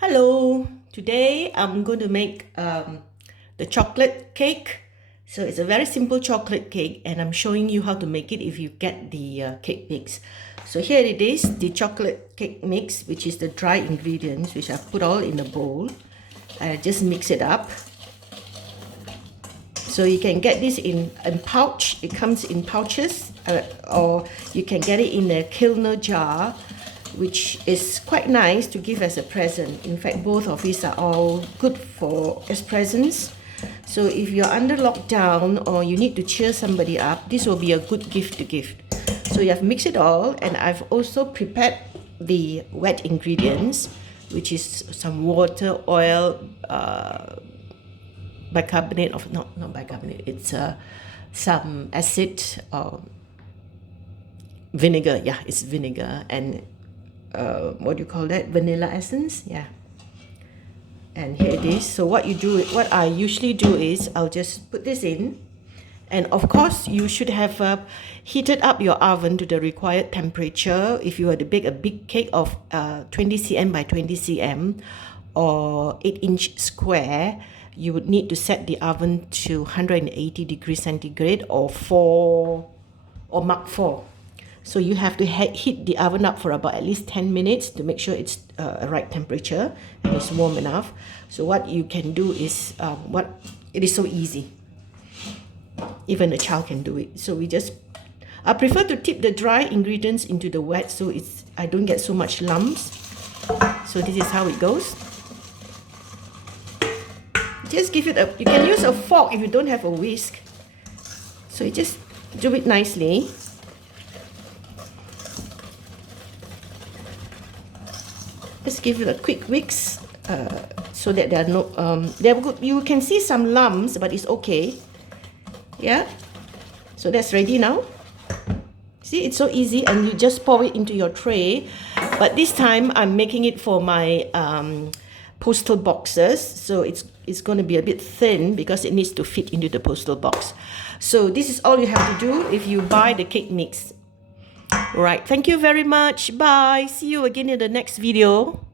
Hello, today I'm going to make the chocolate cake. So it's a very simple chocolate cake and I'm showing you how to make it if you get the cake mix. So here it is, the chocolate cake mix, which is the dry ingredients, which I put all in a bowl. I just mix it up. So you can get this in pouch, it comes in pouches, or you can get it in a Kilner jar, which is quite nice to give as a present. In fact, both of these are all good for as presents. So if you're under lockdown or you need to cheer somebody up, this will be a good gift to give. So you have mixed it all, and I've also prepared the wet ingredients, which is some water, oil, bicarbonate of not bicarbonate, it's some acid vinegar. Yeah, it's vinegar, and what do you call that, vanilla essence. Yeah, and here it is. So what I usually do is I'll just put this in, and of course you should have heated up your oven to the required temperature. If you were to bake a big cake of 20 cm by 20 cm or 8-inch square, you would need to set the oven to 180 degrees centigrade or Mark 4. So you have to heat the oven up for about at least 10 minutes to make sure it's a right temperature and it's warm enough. So what you can do is, it is so easy. Even a child can do it. So I prefer to tip the dry ingredients into the wet so I don't get so much lumps. So this is how it goes. Just give it you can use a fork if you don't have a whisk. So you just do it nicely. Just give it a quick whisk so that there are no, you can see some lumps, but it's okay. Yeah, so that's ready now. See, it's so easy, and you just pour it into your tray. But this time I'm making it for my postal boxes, so it's going to be a bit thin because it needs to fit into the postal box. So this is all you have to do if you buy the cake mix. Right, thank you very much. Bye. See you again in the next video.